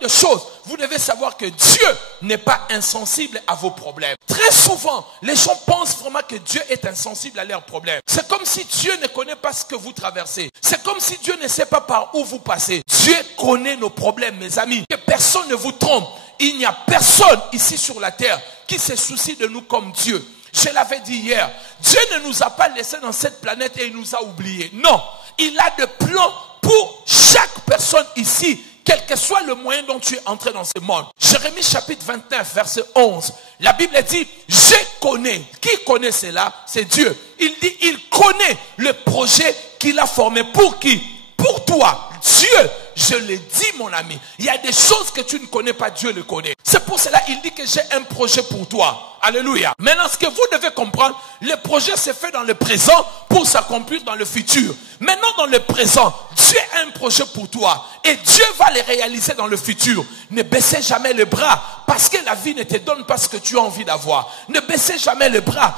de choses, vous devez savoir que Dieu n'est pas insensible à vos problèmes. Très souvent, les gens pensent vraiment que Dieu est insensible à leurs problèmes. C'est comme si Dieu ne connaît pas ce que vous traversez. C'est comme si Dieu ne sait pas par où vous passez. Dieu connaît nos problèmes, mes amis. Que personne ne vous trompe. Il n'y a personne ici sur la terre qui se soucie de nous comme Dieu. Je l'avais dit hier. Dieu ne nous a pas laissés dans cette planète et il nous a oubliés. Non. Il a des plans pour chaque personne ici, quel que soit le moyen dont tu es entré dans ce monde. Jérémie chapitre 29, verset 11. La Bible dit, je connais. Qui connaît cela? C'est Dieu. Il dit, il connaît le projet qu'il a formé. Pour qui? Pour toi. Dieu, je le dis mon ami. Il y a des choses que tu ne connais pas, Dieu le connaît. C'est pour cela qu'il dit que j'ai un projet pour toi. Alléluia. Maintenant, ce que vous devez comprendre, le projet se fait dans le présent pour s'accomplir dans le futur. Maintenant, dans le présent, Dieu a un projet pour toi. Et Dieu va le réaliser dans le futur. Ne baissez jamais les bras parce que la vie ne te donne pas ce que tu as envie d'avoir. Ne baissez jamais les bras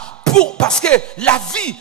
parce que la vie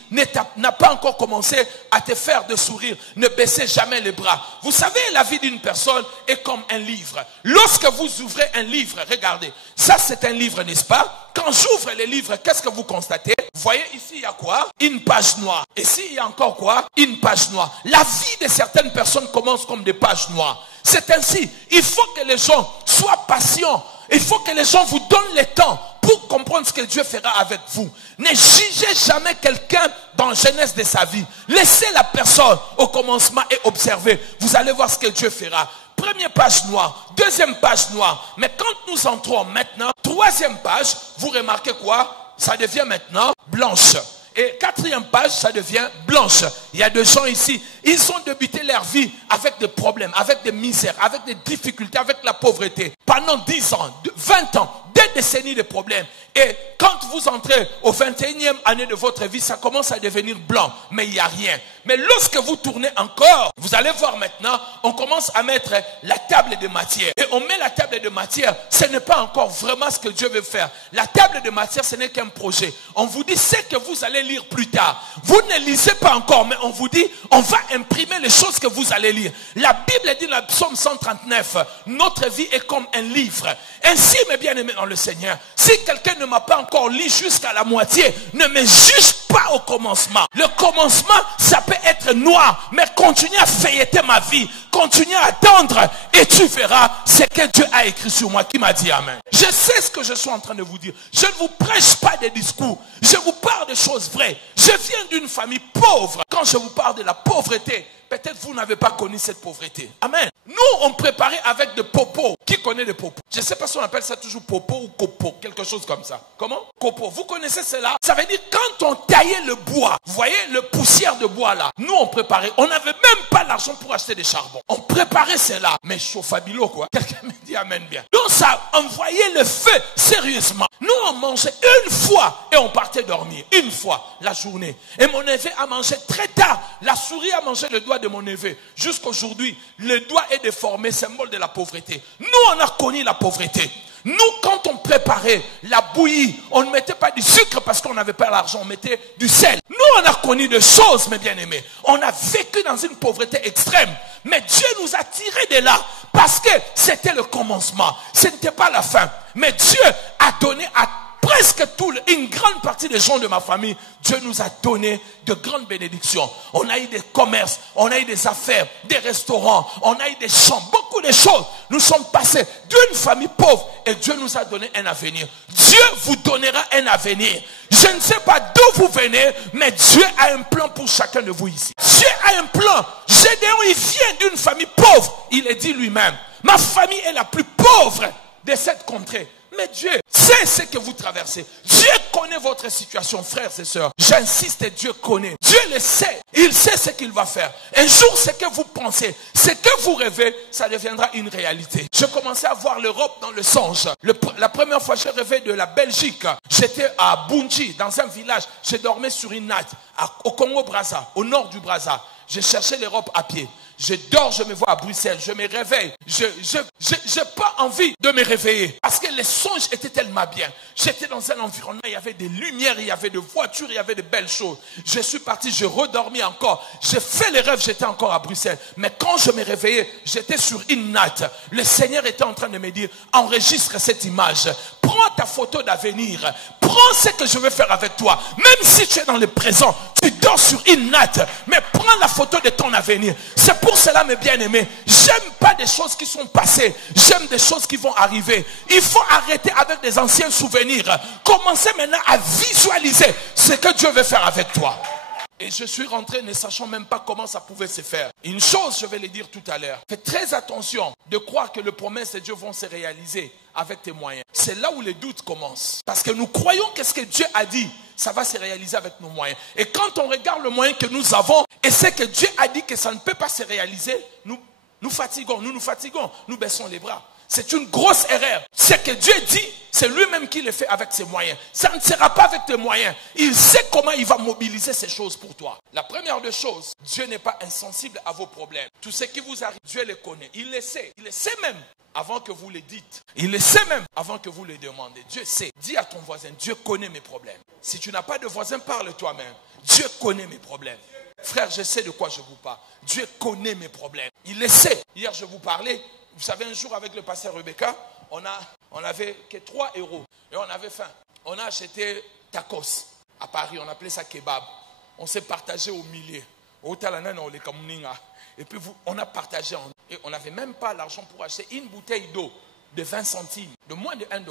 n'a pas encore commencé à te faire de sourire. Ne baissez jamais les bras. Vous savez, la vie d'une personne est comme un livre. Lorsque vous ouvrez un livre, regardez, ça c'est un livre, n'est-ce pas? Quand j'ouvre les livres, qu'est-ce que vous constatez? Vous voyez ici, il y a quoi? Une page noire. Ici, il y a encore quoi? Une page noire. La vie de certaines personnes commence comme des pages noires. C'est ainsi. Il faut que les gens soient patients. Il faut que les gens vous donnent le temps pour comprendre ce que Dieu fera avec vous. Ne jugez jamais quelqu'un dans la jeunesse de sa vie. Laissez la personne au commencement et observez. Vous allez voir ce que Dieu fera. Première page noire, deuxième page noire. Mais quand nous entrons maintenant, troisième page, vous remarquez quoi? Ça devient maintenant blanche. Et quatrième page, ça devient blanche. Il y a des gens ici, ils ont débuté leur vie avec des problèmes, avec des misères, avec des difficultés, avec la pauvreté. Pendant 10 ans, 20 ans, des décennies de problèmes. Et quand vous entrez au 21e année de votre vie, ça commence à devenir blanc. Mais il n'y a rien. Mais lorsque vous tournez encore, vous allez voir maintenant, on commence à mettre la table de matière. Et on met la table de matière, ce n'est pas encore vraiment ce que Dieu veut faire. La table de matière, ce n'est qu'un projet. On vous dit ce que vous allez lire plus tard. Vous ne lisez pas encore, mais on vous dit, on va imprimer les choses que vous allez lire. La Bible dit dans le psaume 139, notre vie est comme un livre. Ainsi, mes bien-aimés dans le Seigneur, si quelqu'un ne m'a pas encore lu jusqu'à la moitié, ne me juge pas au commencement. Le commencement, ça peut être noir, mais continue à feuilleter ma vie, continue à attendre et tu verras ce que Dieu a écrit sur moi. Qui m'a dit amen? Je sais ce que je suis en train de vous dire. Je ne vous prêche pas des discours, je vous parle de choses vraies. Je viens d'une famille pauvre. Quand je vous parle de la pauvreté, peut-être vous n'avez pas connu cette pauvreté. Amen. Nous, on préparait avec des popos. Qui connaît des popos? Je ne sais pas si on appelle ça toujours popo ou copo. Quelque chose comme ça. Comment? Copo. Vous connaissez cela? Ça veut dire quand on taillait le bois. Vous voyez le poussière de bois là. Nous, on préparait. On n'avait même pas l'argent pour acheter des charbons. On préparait cela. Mais chauffabilo quoi. Quelqu'un me dit amen bien. Donc ça envoyait le feu sérieusement. Nous, on mangeait une fois et on partait dormir. Une fois la journée. Et mon neveu a mangé très tard. La souris a mangé le doigt de mon neveu. Jusqu'aujourd'hui, le doigt est déformé, symbole de la pauvreté. Nous, on a connu la pauvreté. Nous, quand on préparait la bouillie, on ne mettait pas du sucre parce qu'on n'avait pas l'argent, on mettait du sel. Nous, on a connu des choses, mes bien-aimés. On a vécu dans une pauvreté extrême. Mais Dieu nous a tirés de là parce que c'était le commencement. Ce n'était pas la fin. Mais Dieu a donné à presque une grande partie des gens de ma famille, Dieu nous a donné de grandes bénédictions. On a eu des commerces, on a eu des affaires, des restaurants, on a eu des champs, beaucoup de choses. Nous sommes passés d'une famille pauvre et Dieu nous a donné un avenir. Dieu vous donnera un avenir. Je ne sais pas d'où vous venez, mais Dieu a un plan pour chacun de vous ici. Dieu a un plan. Gédéon, il vient d'une famille pauvre. Il est dit lui-même, ma famille est la plus pauvre de cette contrée. Mais Dieu sait ce que vous traversez. Dieu connaît votre situation, frères et sœurs. J'insiste, Dieu connaît. Dieu le sait. Il sait ce qu'il va faire. Un jour, ce que vous pensez, ce que vous rêvez, ça deviendra une réalité. Je commençais à voir l'Europe dans le songe. La première fois, j'ai rêvé de la Belgique. J'étais à Bunji, dans un village. Je dormais sur une natte, au Congo-Brazza, au nord du Brazza. Je cherchais l'Europe à pied. Je dors, je me vois à Bruxelles, je me réveille. Je n'ai pas envie de me réveiller parce que les songes étaient tellement bien. J'étais dans un environnement, il y avait des lumières, il y avait des voitures, il y avait de belles choses. Je suis parti, je redormis encore. J'ai fait les rêves, j'étais encore à Bruxelles. Mais quand je me réveillais, j'étais sur une natte. Le Seigneur était en train de me dire, enregistre cette image. Prends ta photo d'avenir. Prends ce que je vais faire avec toi. Même si tu es dans le présent, tu dors sur une natte. Mais prends la photo de ton avenir. C'est pour cela, mes bien-aimés, j'aime pas des choses qui sont passées. J'aime des choses qui vont arriver. Il faut arrêter avec des anciens souvenirs. Commencez maintenant à visualiser ce que Dieu veut faire avec toi. Et je suis rentré ne sachant même pas comment ça pouvait se faire. Une chose, je vais le dire tout à l'heure. Fais très attention de croire que les promesses de Dieu vont se réaliser avec tes moyens. C'est là où les doutes commencent. Parce que nous croyons que ce que Dieu a dit, ça va se réaliser avec nos moyens. Et quand on regarde le moyen que nous avons, et c'est que Dieu a dit que ça ne peut pas se réaliser, nous nous fatiguons, nous baissons les bras. C'est une grosse erreur. Ce que Dieu dit, c'est lui-même qui le fait avec ses moyens. Ça ne sera pas avec tes moyens. Il sait comment il va mobiliser ces choses pour toi. La première des choses, Dieu n'est pas insensible à vos problèmes. Tout ce qui vous arrive, Dieu le connaît. Il le sait. Il le sait même avant que vous le dites. Il le sait même avant que vous le demandez. Dieu sait. Dis à ton voisin, Dieu connaît mes problèmes. Si tu n'as pas de voisin, parle toi-même. Dieu connaît mes problèmes. Frère, je sais de quoi je vous parle. Dieu connaît mes problèmes. Il le sait. Hier, je vous parlais. Vous savez, un jour avec le pasteur Rebecca, on avait que 3 euros et on avait faim. On a acheté tacos à Paris, on appelait ça kebab. On s'est partagé au milieu. Et puis on a partagé. Et on n'avait même pas l'argent pour acheter une bouteille d'eau de 20 centimes, de moins de $1.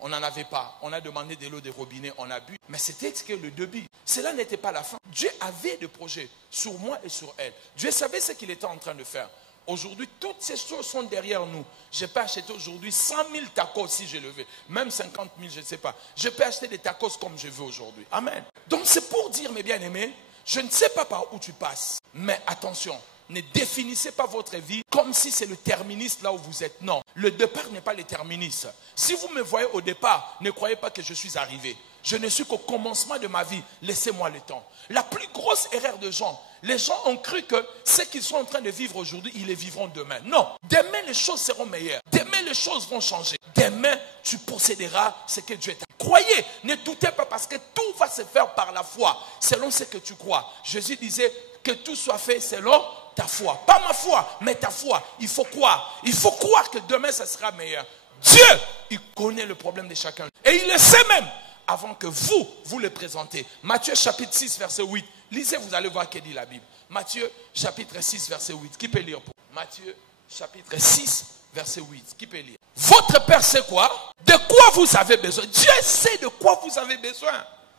On n'en avait pas. On a demandé de l'eau de robinet, on a bu. Mais c'était que le débit. Cela n'était pas la fin. Dieu avait des projets sur moi et sur elle. Dieu savait ce qu'il était en train de faire. Aujourd'hui, toutes ces choses sont derrière nous. Je peux acheter aujourd'hui 100 000 tacos si je le veux. Même 50 000, je ne sais pas. Je peux acheter des tacos comme je veux aujourd'hui. Amen. Donc c'est pour dire, mes bien-aimés, je ne sais pas par où tu passes. Mais attention, ne définissez pas votre vie comme si c'est le terminus là où vous êtes. Non, le départ n'est pas le terminus. Si vous me voyez au départ, ne croyez pas que je suis arrivé. Je ne suis qu'au commencement de ma vie. Laissez-moi le temps. La plus grosse erreur de gens, les gens ont cru que ce qu'ils sont en train de vivre aujourd'hui, ils les vivront demain. Non, demain les choses seront meilleures. Demain les choses vont changer. Demain, tu posséderas ce que Dieu t'a. Croyez, ne doutez pas parce que tout va se faire par la foi, selon ce que tu crois. Jésus disait que tout soit fait selon ta foi. Pas ma foi, mais ta foi. Il faut croire. Il faut croire que demain, ça sera meilleur. Dieu, il connaît le problème de chacun. Et il le sait même avant que vous le présentez. Matthieu chapitre 6, verset 8. Lisez, vous allez voir ce que dit la Bible. Matthieu chapitre 6, verset 8. Qui peut lire pour Matthieu chapitre 6, verset 8. Qui peut lire? Votre Père sait quoi? De quoi vous avez besoin? Dieu sait de quoi vous avez besoin.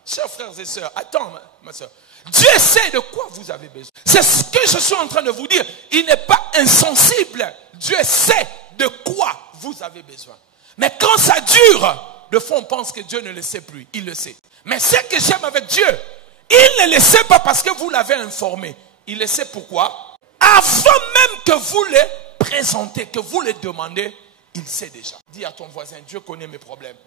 Chers frères et sœurs, attends ma soeur. Dieu sait de quoi vous avez besoin. C'est ce que je suis en train de vous dire. Il n'est pas insensible. Dieu sait de quoi vous avez besoin. Mais quand ça dure, de fond, on pense que Dieu ne le sait plus. Il le sait. Mais ce que j'aime avec Dieu, il ne le sait pas parce que vous l'avez informé. Il le sait pourquoi? Avant même que vous le présentez, que vous le demandez, il sait déjà. Dis à ton voisin, Dieu connaît mes problèmes.